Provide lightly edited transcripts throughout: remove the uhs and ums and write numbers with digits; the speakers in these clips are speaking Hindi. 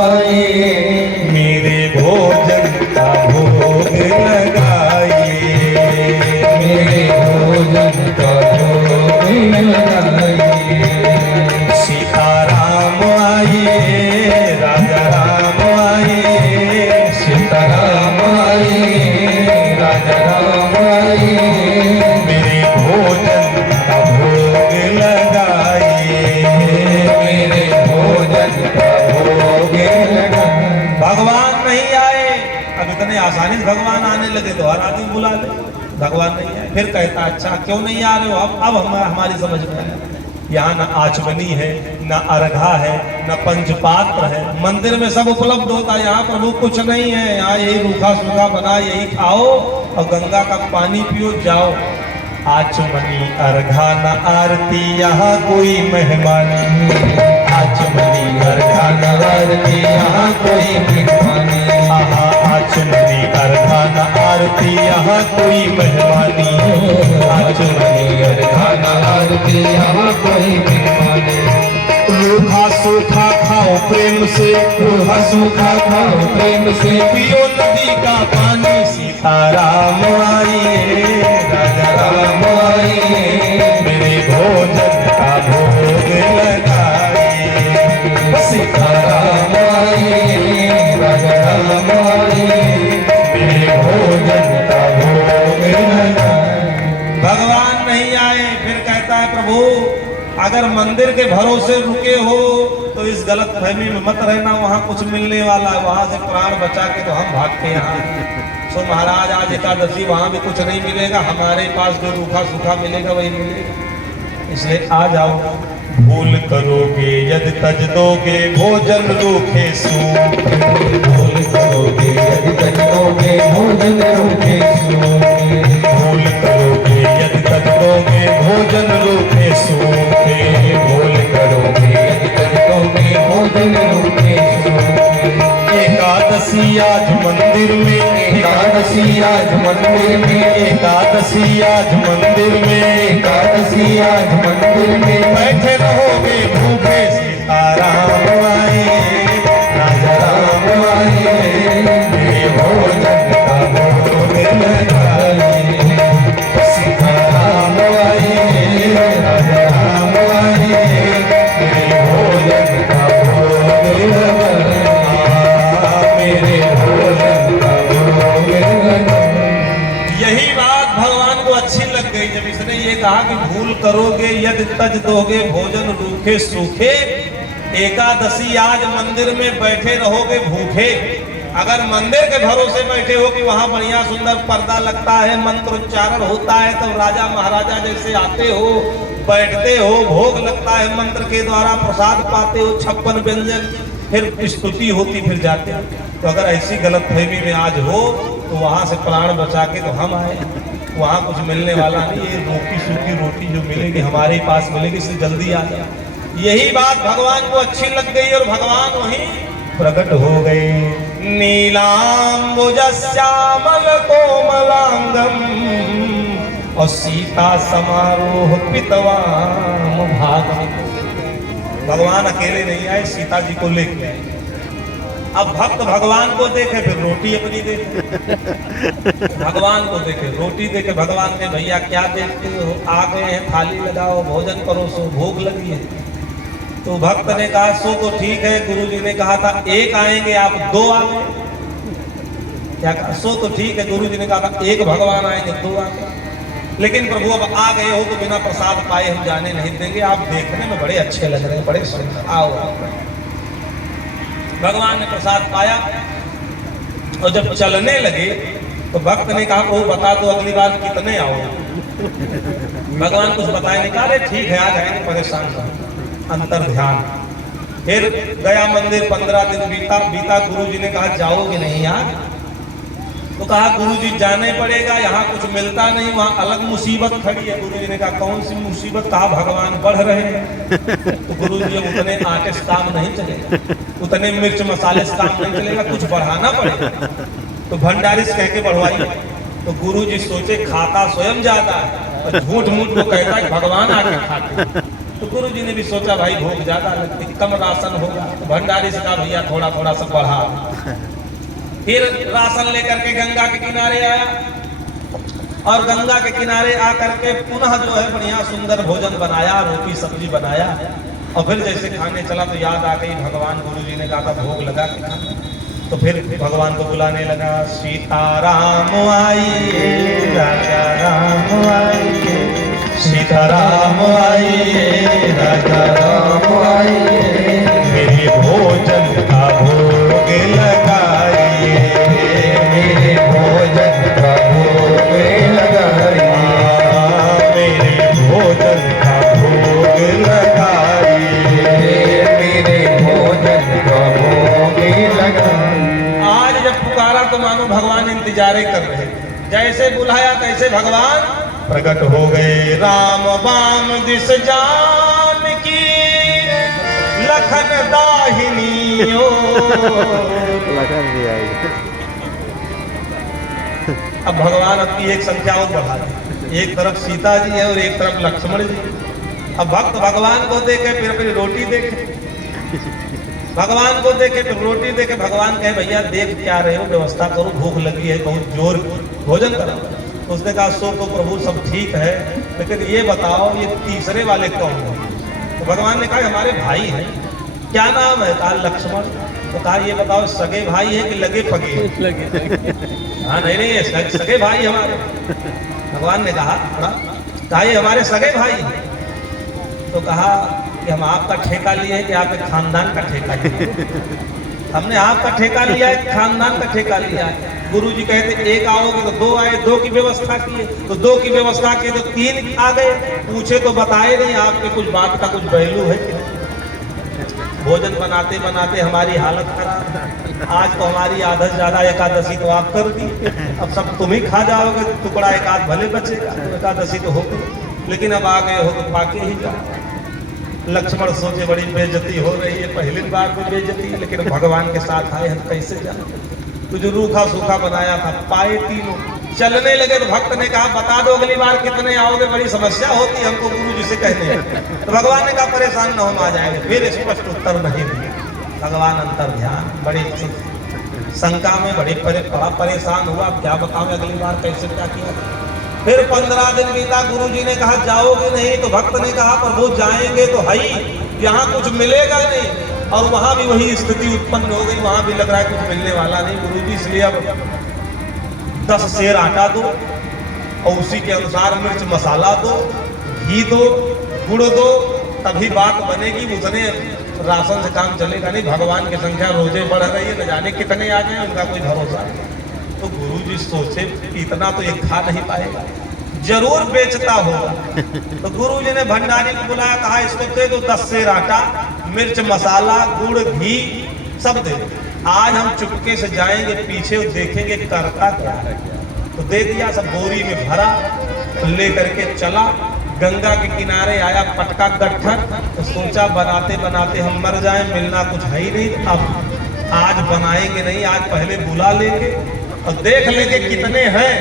आए, मेरे भोजन का भोग लगाइए, मेरे भोजन का भोग लगाइए। सीताराम आइए, राजा राम आइए, सीताराम आए, राजा राम आए, मेरे भोजन का भोग लगाइए, मेरे भोजन का भोग लगाइए। भगवान नहीं आए। अब इतने आसानी से भगवान आने लगे तो हर आदमी बुला ले, भगवान नहीं आए। फिर कहता अच्छा क्यों नहीं आ रहे हो? अब हमारी समझ में आया, यहाँ न आचमनी है, न अर्घा है, न पंचपात्र है। मंदिर में सब उपलब्ध होता है, यहाँ प्रभु कुछ नहीं है। यहाँ यही रूखा सूखा बना, यही खाओ और गंगा का पानी पियो, जाओ। आचमनी अर्घा न आरती, यहाँ कोई मेहमान नहीं। आचमनी अर्घा न आरती, यहाँ कोई मेहमान नहीं। आहा, आचमनी अर्घा न आरती, यहाँ कोई मेहमानी। आचमनी अर्घा न आरती, यहाँ कोई मेहमान नहीं। रूखा सूखा खाओ प्रेम से, रूखा सूखा खाओ प्रेम से, पियो नदी का पानी। सीताराम आइए, राजा राम आइए, मेरे भोजन का भोग लगाइए। सीताराम आए, राजा राम आए, मेरे भोजन का भोग लगाइए। भगवान नहीं आए। फिर कहता है प्रभु अगर मंदिर के भरोसे रुके हो तो इस गलत फहमी में मत रहना, वहाँ कुछ मिलने वाला है, वहाँ से प्राण बचा के तो हम भागते यहाँ। सो महाराज आज एकादशी, वहाँ भी कुछ नहीं मिलेगा, हमारे पास जो रूखा सूखा मिलेगा वही मिलेगा, इसलिए आ जाओ। भूल करोगे यदि तज दोगे, भोजन रूखे सूखे। भूल करोगे यदि तज दोगे, भोजन रूखे सूखे। भूल करोगे यदि तज दोगे, भोजन रूखे सूखे। भूल करोगे यदि तज दोगे, भोजन रूखे सूखे। एकादशी आज मंदिर में, एकादशी आज मंदिर में, एकादशी आज मंदिर में, एकादशी आज मंदिर में, बैठे रहोगे भूखे। सीताराम आए, राजा राम आए, मेरे भोजन का भोग लगाइए। सीताराम आए, राजा राम आए, मेरे भोजन का भोग लगाइए। मेरे भोजन का भोग लगाइए। यही बात भगवान को अच्छी लग गई जब इसने ये कहा कि भूल करोगे यदि तज दोगे, भोजन रूखे सूखे। एकादशी आज मंदिर में बैठे रहोगे भूखे। अगर मंदिर के भरोसे बैठे हो कि वहां बढ़िया सुंदर पर्दा लगता है, मंत्रोच्चारण होता है, तो राजा महाराजा जैसे आते हो, बैठते हो, भोग लगता है, मंत्र के द्वारा प्रसाद पाते हो, 56 व्यंजन, फिर स्तुति होती, फिर जाते हो। तो अगर ऐसी गलत फहमी में आज हो तो वहां से प्राण बचा के तो हम आए। वहां कुछ मिलने वाला नहीं, ये रोटी सूखी रोटी जो मिलेगी हमारे पास मिलेगी, इससे जल्दी आ जाए। यही बात भगवान को अच्छी लग गई और भगवान वहीं प्रकट हो गए। नीलाम्बुजश्यामल कोमलांगम और सीता समारोह पितवाम भागम। भगवान अकेले नहीं आए, सीता जी को लेके आए। अब भक्त भगवान को देखे फिर रोटी अपनी देखे, भगवान को देखे रोटी देखे। भगवान के भैया क्या देखते हो, आ गए हैं, थाली लगाओ, भोजन करो, सो भूख लगी है। तो भक्त ने कहा सो तो ठीक है, गुरु जी ने कहा था एक आएंगे, आप 2 आ गए। क्या कहा? सो तो ठीक है, गुरु जी ने कहा था एक भगवान आएंगे, 2 आ गए। लेकिन प्रभु अब आ गए हो तो बिना प्रसाद पाए हम जाने नहीं देंगे, आप देखने में बड़े अच्छे लग रहे हैं, बड़े सुंदर, आओ। भगवान ने प्रसाद पाया और जब चलने लगे तो भक्त ने कहा वो बता दो अगली बार कितने आओगे। भगवान कुछ बताए नहीं, कहा ठीक है आ जाएंगे, परेशान ना, अंतर ध्यान। फिर गया मंदिर, 15 दिन बीता। गुरु जी ने कहा जाओगे नहीं यार? तो कहा गुरु जी जाने पड़ेगा, यहाँ कुछ मिलता नहीं, वहाँ अलग मुसीबत खड़ी है। गुरु जी ने कहा कौन सी मुसीबत? कहा भगवान बढ़ रहे हैं। तो गुरु जी उतने आटे से काम नहीं चलेगा, उतने मिर्च मसाले से काम नहीं चलेगा, कुछ बढ़ाना पड़ेगा। तो भंडारी से कह के बढ़वाइए। तो गुरु जी सोचे खाता स्वयं ज्यादा है और झूठ मूठ वो कहता है भगवान आके खाते। तो गुरु जी ने भी सोचा भाई भूख ज्यादा लगती, कम राशन होगा, तो भंडारी से कहा भैया थोड़ा थोड़ा सा बढ़ा। फिर राशन लेकर के गंगा के किनारे आया और गंगा के किनारे आकर के पुनः जो है बढ़िया सुंदर भोजन बनाया, रोटी सब्जी बनाया। और फिर जैसे खाने चला तो याद आ गई भगवान, गुरु जी ने कहा था भोग लगा के खाना। तो फिर भगवान को बुलाने लगा, सीताराम आइए राजा राम आइए, सीताराम आइए राजा राम आइए, मेरे भोजन का भोग लगाइए, मेरे भोजन का भोग लगाइए, मेरे भोजन का भोग लगाइए, मेरे भोजन का भोग लगाइए। आज जब पुकारा तो मानो भगवान इंतजारे कर रहे थे, जैसे बुलाया तैसे भगवान प्रकट हो गए। राम बाम दिस जानकी लखन दाहिनियो। लखन भी आएगी। अब भगवान अपनी एक संख्या और बढ़ा दी, एक तरफ सीता जी है और एक तरफ लक्ष्मण जी। अब भक्त भगवान को देखे फिर अपनी रोटी देखे, भगवान को देखे फिर रोटी देखे। भगवान कहे भैया देख क्या रहे हो, व्यवस्था करो, भूख लगी है, बहुत जोर भोजन करो। उसने कहा सो तो प्रभु सब ठीक है, लेकिन ये बताओ ये तीसरे वाले कौन है? तो भगवान ने कहा हमारे भाई हैं। क्या नाम है? कहा लक्ष्मण। तो कहा ये बताओ सगे भाई है कि लगे पगे? हाँ नहीं नहीं सगे भाई हमारे। भगवान ने कहा ये हमारे सगे भाई हैं। तो कहा कि हम आपका ठेका लिए हैं कि आपके खानदान का ठेका लिए? हमने आपका ठेका लिया है, खानदान का ठेका लिया है। गुरुजी कहते एक आओगे तो दो आए, दो की व्यवस्था किए तो दो की व्यवस्था किए तो तीन आ गए। पूछे तो बताए नहीं, आपके कुछ बात का कुछ पहलू है कि भोजन बनाते बनाते हमारी हालत खराब। आज तो हमारी आधा से ज्यादा एकादशी तो आप कर दी, अब सब तुम ही खा जाओगे, टुकड़ा एक आध भले बचेगा। एकादशी तो हो गई, लेकिन अब आ गए हो तो पाके ही जाओ। लक्ष्मण सोचे बड़ी बेइज्जती हो रही है, पहली बार कोई बेइज्जती है, लेकिन भगवान के साथ आए हम कैसे जाए? तो जो रूखा सूखा बनाया था पाए तीनों, चलने लगे तो भक्त ने कहा बता दो अगली बार कितने आओगे, बड़ी समस्या होती हमको गुरु जी से कहने। तो भगवान ने कहा परेशान न हम आ जाएंगे। फिर स्पष्ट उत्तर नहीं दिया। भगवान अंतर ध्यान बड़ी शंका में बड़ा परेशान हुआ, क्या बताऊं अगली बार कैसे क्या किया। फिर 15 दिन बीता, गुरु जी ने कहा जाओगे नहीं? तो भक्त ने कहा प्रभु जाएंगे तो है ही, यहाँ कुछ मिलेगा नहीं। और वहां भी वही स्थिति उत्पन्न हो गई, वहां भी लग रहा है कुछ मिलने वाला नहीं गुरु जी, इसलिए अब 10 सेर आटा दो और उसी के अनुसार मिर्च मसाला दो, घी दो, गुड़ दो, तभी बात बनेगी। उतने राशन से काम चलेगा नहीं। भगवान की संख्या रोजे बढ़ रही है, न जाने कितने आ जाए, उनका कोई भरोसा नहीं। तो गुरु जी सोचे इतना तो ये खा नहीं पाएगा, जरूर बेचता होगा। तो गुरु जी ने भंडारी को बुलाया, कहा इसको दे दो 10 सेर आटा, मिर्च मसाला, गुड़ घी सब दे दो। आज हम चुपके से जाएंगे पीछे और देखेंगे करता क्या है। तो दे दिया, सब बोरी में भरा, लेकर के चला। गंगा के किनारे आया पटका गट्ठर, तो सोचा बनाते बनाते हम मर जाएं, मिलना कुछ है ही नहीं। अब आज बनाएंगे नहीं, आज पहले बुला लेंगे और देख लेंगे कितने हैं।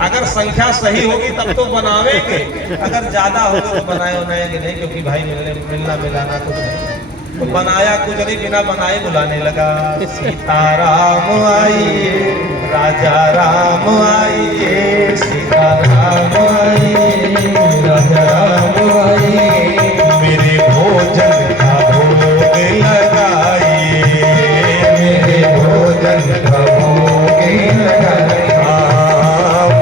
अगर संख्या सही होगी तब तो बनावेंगे, अगर ज्यादा होगा तो बनाएंगे नहीं, क्योंकि भाई मिलना मिलाना कुछ है। तो बनाया कुछ नहीं, बिना बनाए बुलाने लगा। सीताराम आइए राजा राम आइए, सीताराम आइए राजा राम आइए, मेरे भोजन का भोग लगाइए, मेरे भोजन का भोग लगाइए,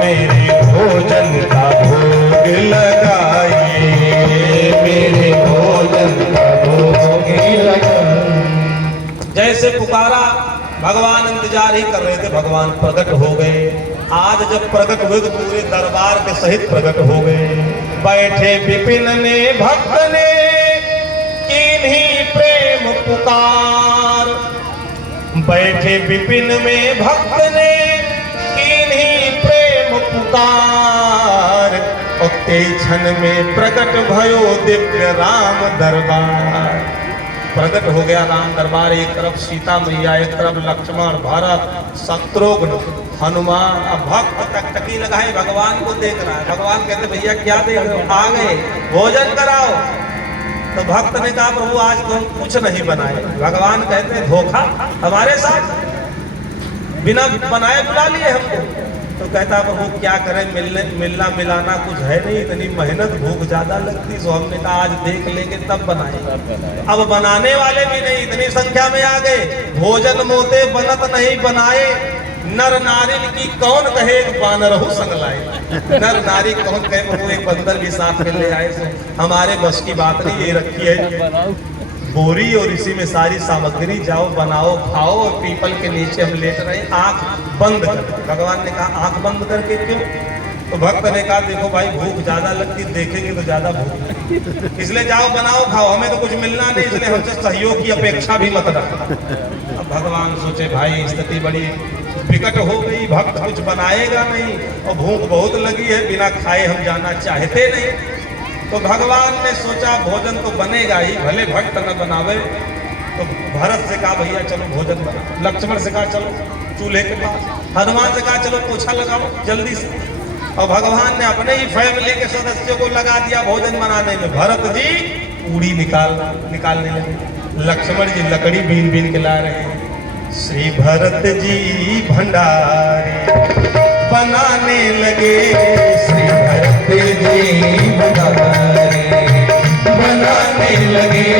मेरे भोजन का भोग लगाइए, मेरे भोजन का भोग लगाइए। जैसे पुकारा, भगवान इंतजार ही कर रहे थे, भगवान प्रकट हो गए। आज जब प्रकट हुए तो पूरे दरबार के सहित प्रकट हो गए। बैठे विपिन ने भक्त ने किन्हीं प्रेम पुकार, बैठे विपिन में भक्त ने किन्हीं प्रेम पुकार, और ते क्षण में प्रकट भयो दिव्य राम दरबार। प्रकट हो गया राम दरबार, एक तरफ सीता मैया, एक तरफ लक्ष्मण भरत शत्रुघ्न हनुमान। अब भक्त टकटकी लगाए भगवान को देख रहा है। भगवान कहते भैया क्या देख रहे हो, आ गए भोजन कराओ। तो भक्त ने कहा प्रभु आज तो कुछ नहीं बनाए। भगवान कहते हैं धोखा हमारे साथ, बिना बनाए बुला लिए हमको। तो कहता प्रभु क्या करें, मिलना मिलाना कुछ है नहीं, इतनी मेहनत भूख ज्यादा लगती, सो हमने कहा आज देख लेंगे तब बनाए। अब बनाने वाले भी नहीं, इतनी संख्या में आ गए। भोजन मोते बनत नहीं बनाए, नर नारी की कौन कहे बानरहु संग लाए। नर नारी कौन कहे प्रभु एक बंदर भी साथ में ले आए, सो हमारे बस की बात नहीं। ये रखी है बोरी और इसी में सारी सामग्री, जाओ बनाओ खाओ, और पीपल के नीचे हम लेट रहे, आंख बंद कर। भगवान ने कहा आंख बंद करके क्यों? तो भक्त ने कहा देखो भाई भूख ज्यादा लगती, देखेंगे तो ज्यादा भूख, इसलिए जाओ बनाओ खाओ, हमें तो कुछ मिलना नहीं, इसलिए हमसे सहयोग की अपेक्षा भी मत रखना। अब भगवान सोचे भाई स्थिति बड़ी विकट हो गई, भक्त कुछ बनाएगा नहीं और भूख बहुत लगी है, बिना खाए हम जाना चाहते नहीं। तो भगवान ने सोचा भोजन तो बनेगा ही, भले भक्त न बनावे। तो भरत से कहा भैया चलो भोजन बना, लक्ष्मण से कहा चलो चूल्हे के पास, हनुमान से कहा चलो पोछा लगाओ जल्दी से, और भगवान ने अपने ही फैमिली के सदस्यों को लगा दिया भोजन बनाने में। भरत जी पूड़ी निकालने लगे, लक्ष्मण जी लकड़ी बीन बीन के ला रहे हैं। श्री भरत जी भंडारे बनाने लगे, श्री भरत जी भंडारे बनाने लगे।